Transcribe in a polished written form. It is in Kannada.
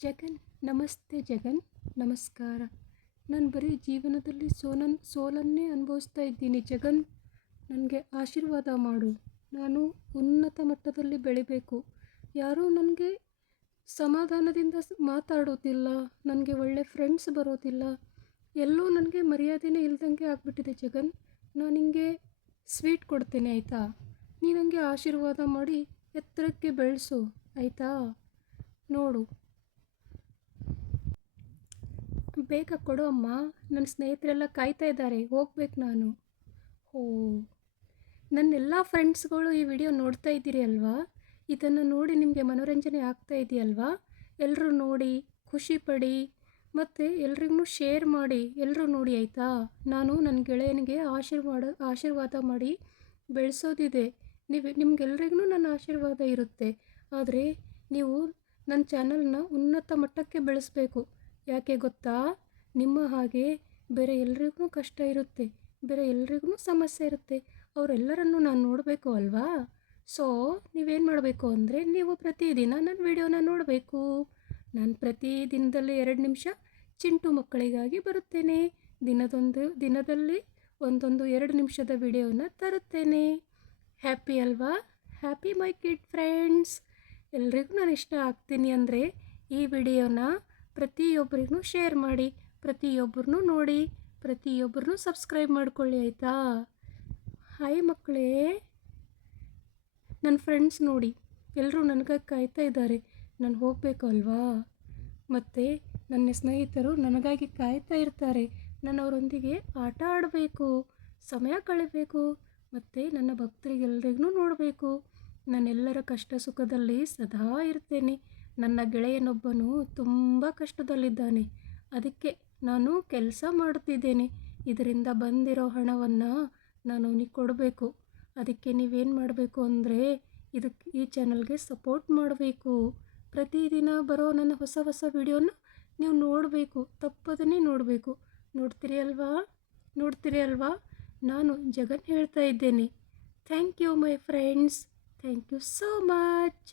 ಜಗನ್ ನಮಸ್ತೆ ಜಗನ್, ನಮಸ್ಕಾರ. ನಾನು ಬರೀ ಜೀವನದಲ್ಲಿ ಸೋಲನ್ನೇ ಅನುಭವಿಸ್ತಾ ಇದ್ದೀನಿ ಜಗನ್. ನನಗೆ ಆಶೀರ್ವಾದ ಮಾಡು. ನಾನು ಉನ್ನತ ಮಟ್ಟದಲ್ಲಿ ಬೆಳಿಬೇಕು. ಯಾರೂ ನನಗೆ ಸಮಾಧಾನದಿಂದ ಮಾತಾಡೋದಿಲ್ಲ. ನನಗೆ ಒಳ್ಳೆ ಫ್ರೆಂಡ್ಸ್ ಬರೋದಿಲ್ಲ. ಎಲ್ಲೂ ನನಗೆ ಮರ್ಯಾದೆನೇ ಇಲ್ದಂಗೆ ಆಗಿಬಿಟ್ಟಿದೆ ಜಗನ್. ನಾನು ನಿನಗೆ ಸ್ವೀಟ್ ಕೊಡ್ತೇನೆ ಆಯಿತಾ? ನೀ ನನಗೆ ಆಶೀರ್ವಾದ ಮಾಡಿ ಎತ್ತರಕ್ಕೆ ಬೆಳೆಸು ಆಯಿತಾ? ನೋಡು, ಬೇಗ ಕೊಡು ಅಮ್ಮ. ನನ್ನ ಸ್ನೇಹಿತರೆಲ್ಲ ಕಾಯ್ತಾ ಇದ್ದಾರೆ, ಹೋಗ್ಬೇಕು ನಾನು. ಓ, ನನ್ನೆಲ್ಲ ಫ್ರೆಂಡ್ಸ್ಗಳು ಈ ವಿಡಿಯೋ ನೋಡ್ತಾ ಇದ್ದೀರಿ ಅಲ್ವಾ? ಇದನ್ನು ನೋಡಿ ನಿಮಗೆ ಮನೋರಂಜನೆ ಆಗ್ತಾ ಇದೆಯಲ್ವಾ? ಎಲ್ಲರೂ ನೋಡಿ ಖುಷಿ ಪಡಿ ಮತ್ತು ಎಲ್ರಿಗೂ ಶೇರ್ ಮಾಡಿ. ಎಲ್ಲರೂ ನೋಡಿ ಆಯಿತಾ? ನಾನು ನನ್ನ ಗೆಳೆಯನಿಗೆ ಆಶೀರ್ವಾದ ಮಾಡಿ ಬೆಳೆಸೋದಿದೆ. ನಿಮ್ಗೆಲ್ರಿಗೂ ನನ್ನ ಆಶೀರ್ವಾದ ಇರುತ್ತೆ. ಆದರೆ ನೀವು ನನ್ನ ಚಾನಲ್ನ ಉನ್ನತ ಮಟ್ಟಕ್ಕೆ ಬೆಳೆಸಬೇಕು. ಯಾಕೆ ಗೊತ್ತಾ? ನಿಮ್ಮ ಹಾಗೆ ಬೇರೆ ಎಲ್ರಿಗೂ ಕಷ್ಟ ಇರುತ್ತೆ, ಬೇರೆ ಎಲ್ರಿಗೂ ಸಮಸ್ಯೆ ಇರುತ್ತೆ. ಅವರೆಲ್ಲರನ್ನು ನಾನು ನೋಡಬೇಕು ಅಲ್ವಾ? ಸೊ ನೀವೇನು ಮಾಡಬೇಕು ಅಂದರೆ, ನೀವು ಪ್ರತಿದಿನ ನನ್ನ ವಿಡಿಯೋನ ನೋಡಬೇಕು. ನಾನು ಪ್ರತಿ ದಿನದಲ್ಲಿ 2 ನಿಮಿಷ ಚಿಂಟು ಮಕ್ಕಳಿಗಾಗಿ ಬರುತ್ತೇನೆ. ದಿನದಲ್ಲಿ ಒಂದೊಂದು 2 ನಿಮಿಷದ ವಿಡಿಯೋನ ತರುತ್ತೇನೆ. ಹ್ಯಾಪಿ ಅಲ್ವಾ? Happy my kid friends. ಎಲ್ರಿಗೂ ನಾನು ಇಷ್ಟ ಆಗ್ತೀನಿ ಅಂದರೆ ಈ ವಿಡಿಯೋನ ಪ್ರತಿಯೊಬ್ಬರಿಗೂ ಶೇರ್ ಮಾಡಿ, ಪ್ರತಿಯೊಬ್ಬರನ್ನೂ ನೋಡಿ, ಪ್ರತಿಯೊಬ್ಬರನ್ನೂ ಸಬ್ಸ್ಕ್ರೈಬ್ ಮಾಡ್ಕೊಳ್ಳಿ ಆಯಿತಾ? ಹಾಯ್ ಮಕ್ಕಳೇ, ನನ್ನ ಫ್ರೆಂಡ್ಸ್ ನೋಡಿ, ಎಲ್ಲರೂ ನನಗಾಗಿ ಕಾಯ್ತಾ ಇದ್ದಾರೆ. ನಾನು ಹೋಗಬೇಕು ಅಲ್ವಾ? ಮತ್ತು ನನ್ನ ಸ್ನೇಹಿತರು ನನಗಾಗಿ ಕಾಯ್ತಾ ಇರ್ತಾರೆ. ನಾನು ಅವರೊಂದಿಗೆ ಆಟ ಆಡಬೇಕು, ಸಮಯ ಕಳಿಬೇಕು ಮತ್ತು ನನ್ನ ಭಕ್ತರಿಗೆಲ್ಲರಿಗೂ ನೋಡಬೇಕು. ನಾನೆಲ್ಲರ ಕಷ್ಟ ಸುಖದಲ್ಲಿ ಸದಾ ಇರ್ತೇನೆ. ನನ್ನ ಗೆಳೆಯನೊಬ್ಬನು ತುಂಬ ಕಷ್ಟದಲ್ಲಿದ್ದಾನೆ. ಅದಕ್ಕೆ ನಾನು ಕೆಲಸ ಮಾಡುತ್ತಿದ್ದೇನೆ. ಇದರಿಂದ ಬಂದಿರೋ ಹಣವನ್ನು ನಾನು ಅವನಿಗೆ ಕೊಡಬೇಕು. ಅದಕ್ಕೆ ನೀವೇನು ಮಾಡಬೇಕು ಅಂದರೆ, ಈ ಚಾನಲ್ಗೆ ಸಪೋರ್ಟ್ ಮಾಡಬೇಕು. ಪ್ರತಿದಿನ ಬರೋ ನನ್ನ ಹೊಸ ವಿಡಿಯೋನ ನೀವು ನೋಡಬೇಕು, ತಪ್ಪದೇ ನೋಡಬೇಕು. ನೋಡ್ತೀರಿ ಅಲ್ವಾ? ನಾನು ಜಗನ್ ಹೇಳ್ತಾ ಇದ್ದೇನೆ. Thank you my friends. Thank you so much.